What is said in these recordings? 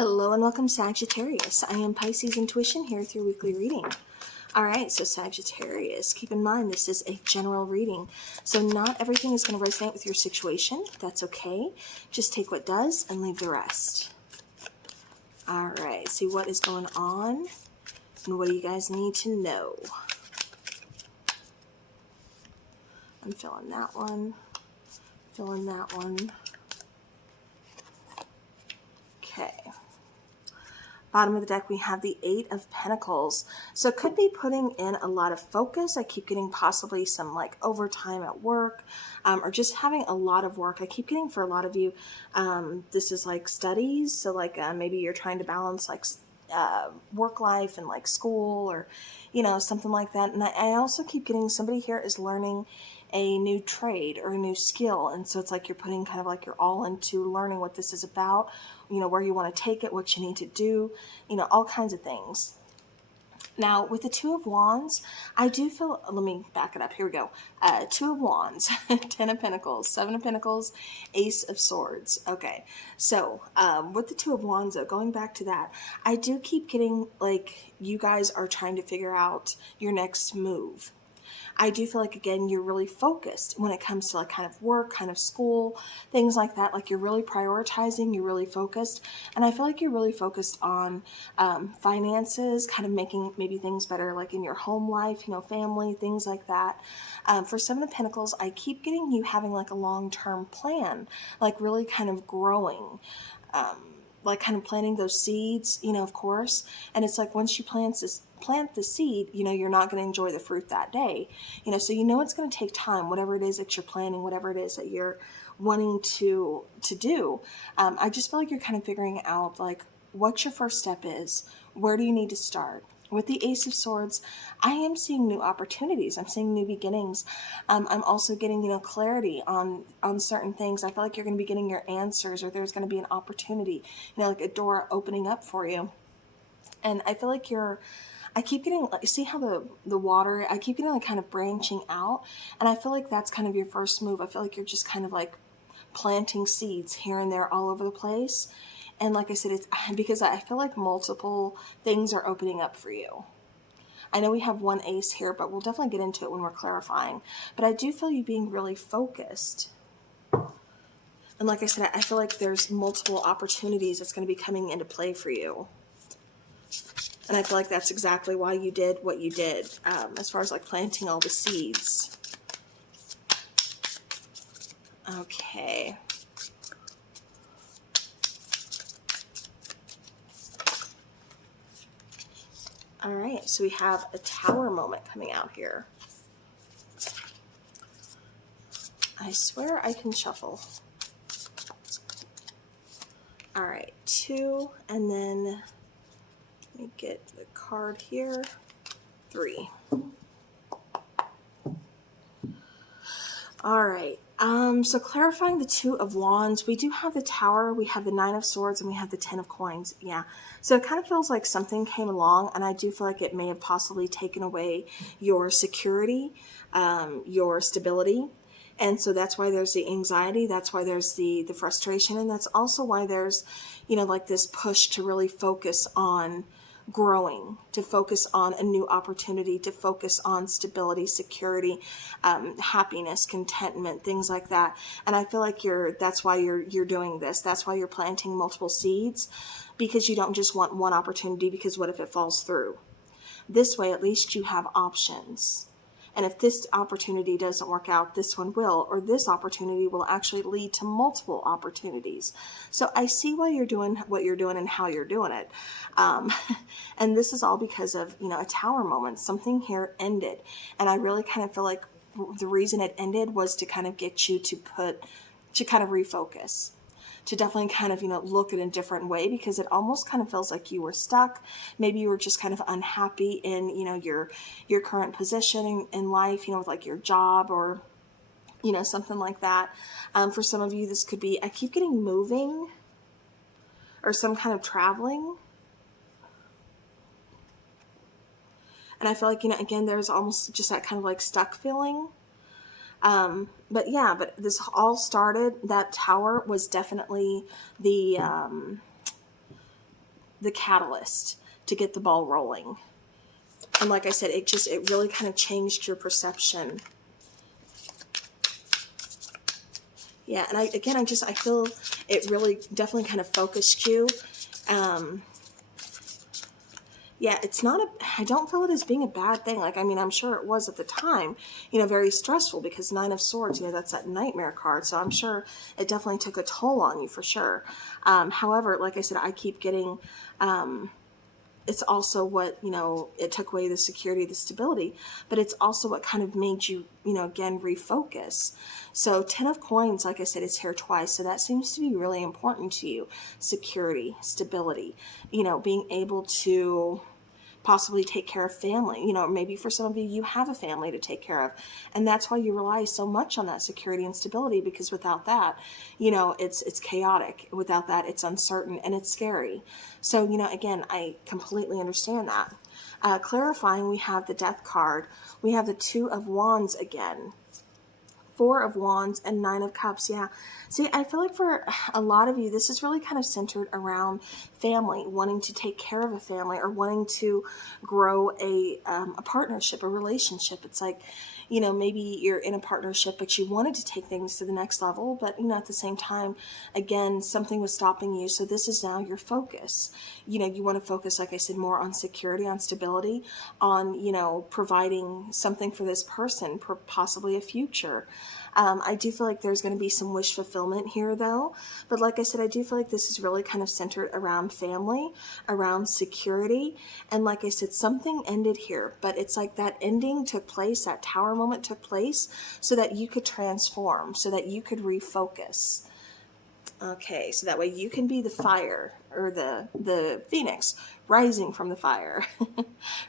Hello and welcome, Sagittarius. I am Pisces Intuition here with your weekly reading. Alright, so Sagittarius, keep in mind this is a general reading. So not everything is going to resonate with your situation. That's okay. Just take what does and leave the rest. Alright, see what is going on and what do you guys need to know. I'm filling that one. Filling that one. Okay. Bottom of the deck, we have the Eight of Pentacles. So it could be putting in a lot of focus. I keep getting possibly some like overtime at work, or just having a lot of work. I keep getting for a lot of you, this is like studies. So like maybe you're trying to balance like work life and like school or, you know, something like that. And I also keep getting somebody here is learning a new trade or a new skill. And so it's like you're putting kind of like you're all into learning what this is about, you know, where you want to take it, what you need to do, you know, all kinds of things. Now, with the Two of Wands, I do feel, let me back it up. Here we go. Two of Wands, 10 of Pentacles, 7 of Pentacles, Ace of Swords. Okay, so with the Two of Wands, though, going back to that, I do keep getting, like, you guys are trying to figure out your next move. I do feel like, again, you're really focused when it comes to like kind of work, kind of school, things like that. Like you're really prioritizing, you're really focused. And I feel like you're really focused on finances, kind of making maybe things better like in your home life, you know, family, things like that. For Seven of Pentacles, I keep getting you having like a long-term plan, like really kind of growing. Like kind of planting those seeds, you know, of course. And it's like once you plant the seed, you know, you're not going to enjoy the fruit that day, you know, so you know it's going to take time, whatever it is that you're planning, whatever it is that you're wanting to do. I just feel like you're kind of figuring out like what your first step is. Where do you need to start? With the Ace of Swords, I am seeing new opportunities. I'm seeing new beginnings. I'm also getting, you know, clarity on certain things. I feel like you're going to be getting your answers, or there's going to be an opportunity, you know, like a door opening up for you. And I feel like I keep getting, see how the water, I keep getting like kind of branching out. And I feel like that's kind of your first move. I feel like you're just kind of like planting seeds here and there all over the place. And like I said, it's because I feel like multiple things are opening up for you. I know we have one ace here, but we'll definitely get into it when we're clarifying. But I do feel you being really focused. And like I said, I feel like there's multiple opportunities that's going to be coming into play for you. And I feel like that's exactly why you did what you did, as far as like planting all the seeds. Okay. All right, so we have a Tower moment coming out here. I swear I can shuffle. All right, 2, and then let me get the card here. 3. All right. So clarifying the Two of Wands, we do have the Tower, we have the 9 of Swords, and we have the 10 of Coins. Yeah. So it kind of feels like something came along, and I do feel like it may have possibly taken away your security, your stability. And so that's why there's the anxiety, that's why there's the frustration, and that's also why there's, you know, like this push to really focus on growing, to focus on a new opportunity, to focus on stability, security, happiness, contentment, things like that. And I feel like that's why you're doing this. That's why you're planting multiple seeds, because you don't just want one opportunity, because what if it falls through? This way, at least you have options. And if this opportunity doesn't work out, this one will, or this opportunity will actually lead to multiple opportunities. So I see why you're doing what you're doing and how you're doing it. And this is all because of, you know, a Tower moment. Something here ended. And I really kind of feel like the reason it ended was to kind of get you to kind of refocus, to definitely kind of, you know, look at it in a different way, because it almost kind of feels like you were stuck. Maybe you were just kind of unhappy in, you know, your current position in life, you know, with like your job or, you know, something like that. For some of you, this could be, I keep getting moving or some kind of traveling. And I feel like, you know, again, there's almost just that kind of like stuck feeling. But yeah, but this all started, that Tower was definitely the the catalyst to get the ball rolling. And like I said, it really kind of changed your perception. Yeah, and I feel it really definitely kind of focused you. Yeah, it's not I don't feel it as being a bad thing. Like, I mean, I'm sure it was at the time, very stressful, because Nine of Swords, that's that nightmare card. So I'm sure it definitely took a toll on you for sure. However, like I said, I keep getting, it's also what, it took away the security, the stability, but it's also what kind of made you, again, refocus. So 10 of Coins, like I said, it's here twice. So that seems to be really important to you. Security, stability, being able to possibly take care of family. Maybe for some of you, you have a family to take care of. And that's why you rely so much on that security and stability, because without that, it's chaotic. Without that, it's uncertain and it's scary. So, again, I completely understand that. Clarifying, we have the Death card. We have the Two of Wands again. Four of Wands and Nine of Cups. Yeah. See, I feel like for a lot of you, this is really kind of centered around family, wanting to take care of a family, or wanting to grow a partnership, a relationship. It's like, maybe you're in a partnership, but you wanted to take things to the next level, but, at the same time, again, something was stopping you. So this is now your focus. You want to focus, like I said, more on security, on stability, on, providing something for this person, possibly a future. I do feel like there's going to be some wish fulfillment here, though. But like I said, I do feel like this is really kind of centered around family, around security. And like I said, something ended here. But it's like that ending took place, that tower moment took place, so that you could transform, so that you could refocus. Okay, so that way you can be the fire, or the phoenix rising from the fire,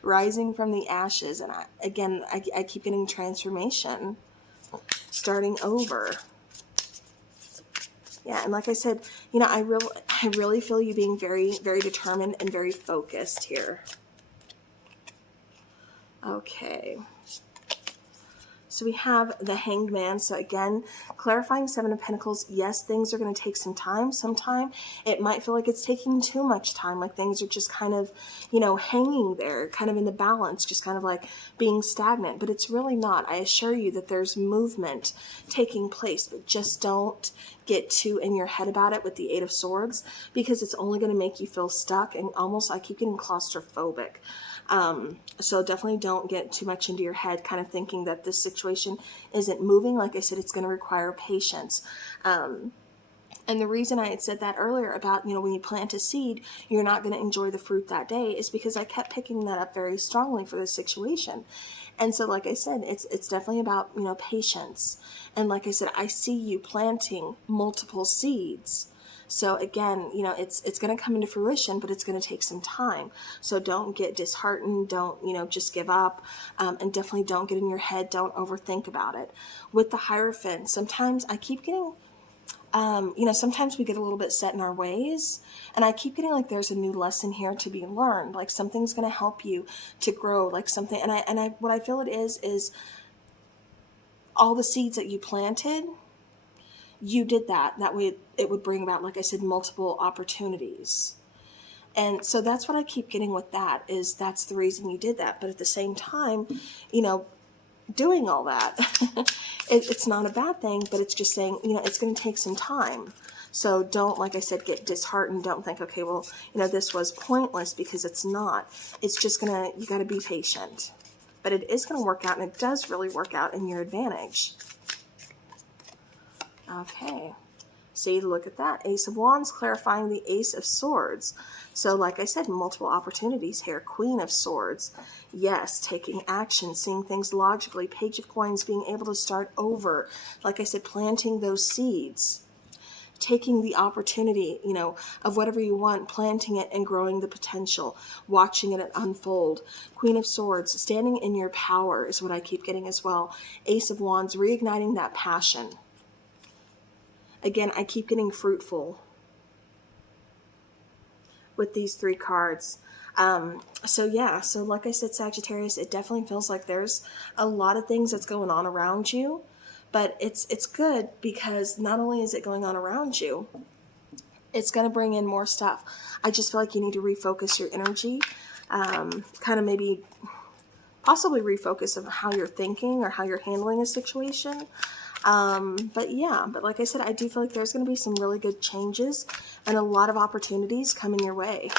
rising from the ashes. And I keep getting transformation, starting over. Yeah, and like I said, I really feel you being very, very determined and very focused here. Okay. So we have the Hanged Man. So again, clarifying Seven of Pentacles. Yes, things are going to take some time. Sometime it might feel like it's taking too much time, like things are just kind of, hanging there, kind of in the balance, just kind of like being stagnant. But it's really not. I assure you that there's movement taking place, but just don't get too in your head about it with the Eight of Swords, because it's only going to make you feel stuck and almost, I keep getting claustrophobic. So definitely don't get too much into your head, kind of thinking that this situation isn't moving. Like I said, it's going to require patience. And the reason I had said that earlier about, when you plant a seed, you're not going to enjoy the fruit that day, is because I kept picking that up very strongly for this situation. And so, like I said, it's definitely about, patience. And like I said, I see you planting multiple seeds. So again, it's going to come into fruition, but it's going to take some time. So don't get disheartened. Don't, just give up. And definitely don't get in your head. Don't overthink about it. With the Hierophant, sometimes I keep getting, sometimes we get a little bit set in our ways, and I keep getting like there's a new lesson here to be learned. Like something's going to help you to grow, like something. And what I feel it is all the seeds that you planted, you did that. That way it would bring about, like I said, multiple opportunities. And so that's what I keep getting with that, is that's the reason you did that. But at the same time, doing all that, it's not a bad thing, but it's just saying, it's going to take some time. So don't, like I said, get disheartened. Don't think, okay, well, this was pointless, because it's not. It's just you got to be patient. But it is going to work out, and it does really work out in your advantage. Okay. See, look at that. Ace of Wands clarifying the Ace of Swords. So like I said, multiple opportunities here. Queen of Swords. Yes, taking action, seeing things logically. Page of Coins, being able to start over. Like I said, planting those seeds. Taking the opportunity, of whatever you want, planting it and growing the potential. Watching it unfold. Queen of Swords, standing in your power is what I keep getting as well. Ace of Wands, reigniting that passion. Again, I keep getting fruitful with these three cards. So yeah, so like I said, Sagittarius, it definitely feels like there's a lot of things that's going on around you, but it's good, because not only is it going on around you, It's going to bring in more stuff. I just feel like you need to refocus your energy, kind of maybe possibly refocus of how you're thinking or how you're handling a situation. But yeah, but like I said, I do feel like there's going to be some really good changes and a lot of opportunities coming your way.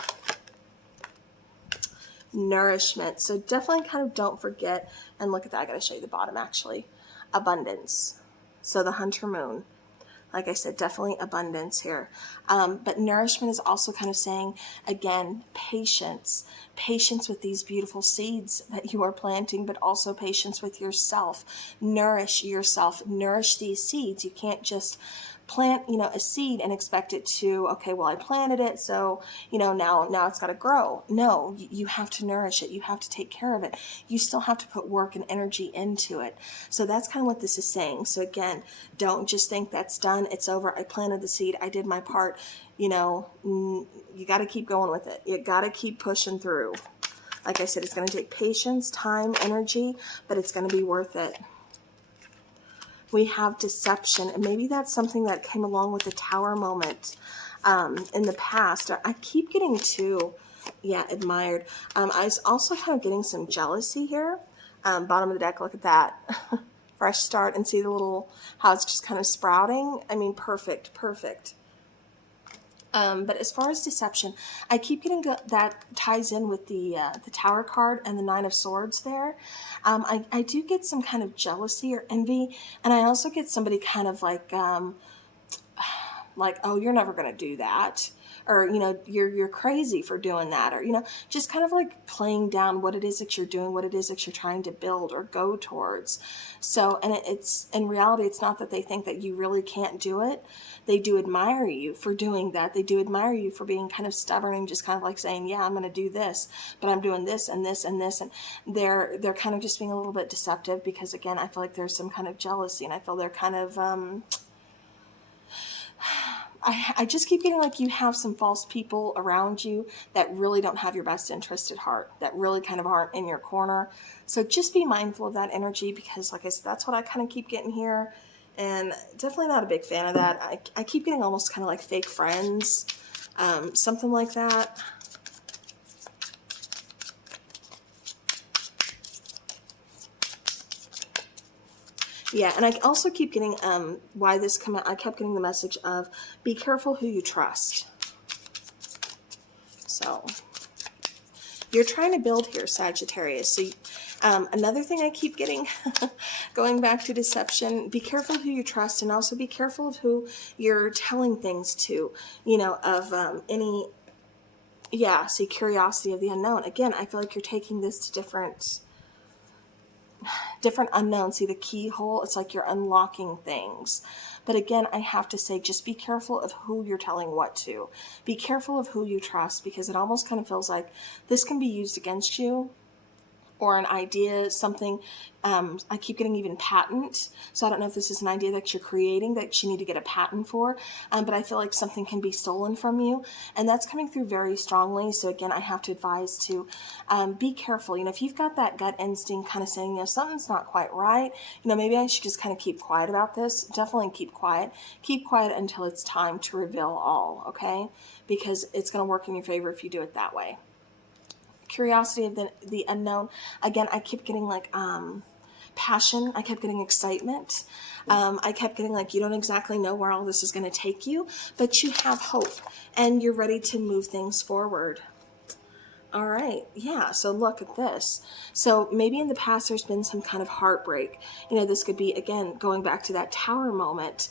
Nourishment. So definitely kind of don't forget, and look at that, I got to show you the bottom actually. Abundance. So the hunter moon. Like I said, definitely abundance here. But nourishment is also kind of saying, again, patience. Patience with these beautiful seeds that you are planting, but also patience with yourself. Nourish yourself. Nourish these seeds. You can't just plant, a seed and expect it to, okay, well, I planted it, so, now it's got to grow. No, you have to nourish it. You have to take care of it. You still have to put work and energy into it. So that's kind of what this is saying. So again, don't just think that's done. It's over. I planted the seed. I did my part. You got to keep going with it. You got to keep pushing through. Like I said, it's going to take patience, time, energy, but it's going to be worth it. We have deception, and maybe that's something that came along with the tower moment in the past. I keep getting admired. I was also kind of getting some jealousy here. Bottom of the deck, look at that. Fresh start, and see the little, how it's just kind of sprouting. I mean, perfect. But as far as deception, I keep getting that ties in with the Tower card and the Nine of Swords there. I do get some kind of jealousy or envy, and I also get somebody kind of like, oh, you're never going to do that. Or, you're crazy for doing that. Or, just kind of like playing down what it is that you're doing, what it is that you're trying to build or go towards. So, and it's, in reality, it's not that they think that you really can't do it. They do admire you for doing that. They do admire you for being kind of stubborn and just kind of like saying, yeah, I'm going to do this, but I'm doing this and this and this. And they're kind of just being a little bit deceptive because, again, I feel like there's some kind of jealousy, and I feel they're kind of, I just keep getting like you have some false people around you that really don't have your best interest at heart, that really kind of aren't in your corner. So just be mindful of that energy, because like I said, that's what I kind of keep getting here. And definitely not a big fan of that. I keep getting almost kind of like fake friends, something like that. Yeah, and I also keep getting, why this come out, I kept getting the message of, be careful who you trust. So, you're trying to build here, Sagittarius. So, another thing I keep getting, going back to deception, be careful who you trust, and also be careful of who you're telling things to, see, curiosity of the unknown. Again, I feel like you're taking this to different unknowns. See the keyhole? It's like you're unlocking things. But again, I have to say, just be careful of who you're telling what to. Be careful of who you trust, because it almost kind of feels like this can be used against you, or an idea, something. I keep getting even patent. So I don't know if this is an idea that you're creating that you need to get a patent for, but I feel like something can be stolen from you, and that's coming through very strongly. So again, I have to advise to be careful. If you've got that gut instinct kind of saying, something's not quite right, maybe I should just kind of keep quiet about this. Definitely keep quiet. Keep quiet until it's time to reveal all, okay? Because it's going to work in your favor if you do it that way. Curiosity of the unknown. Again, I keep getting like passion. I kept getting excitement. I kept getting like, you don't exactly know where all this is going to take you, but you have hope and you're ready to move things forward. All right. Yeah. So look at this. So maybe in the past there's been some kind of heartbreak. This could be, again, going back to that tower moment.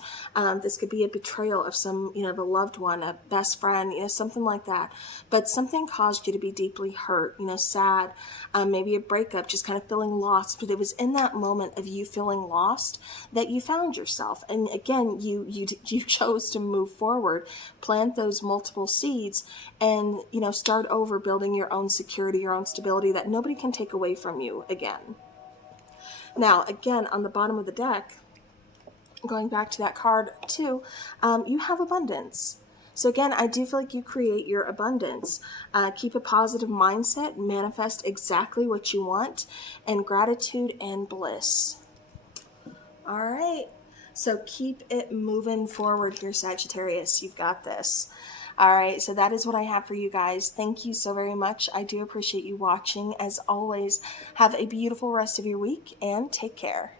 This could be a betrayal of some, the loved one, a best friend, something like that. But something caused you to be deeply hurt, sad, maybe a breakup, just kind of feeling lost. But it was in that moment of you feeling lost that you found yourself. And again, you chose to move forward, plant those multiple seeds, and, start over building your own security, your own stability that nobody can take away from you again. Now, again, on the bottom of the deck, going back to that card too, you have abundance. So again, I do feel like you create your abundance. Keep a positive mindset, manifest exactly what you want, and gratitude and bliss. All right. So keep it moving forward here, Sagittarius. You've got this. All right, so that is what I have for you guys. Thank you so very much. I do appreciate you watching. As always, have a beautiful rest of your week and take care.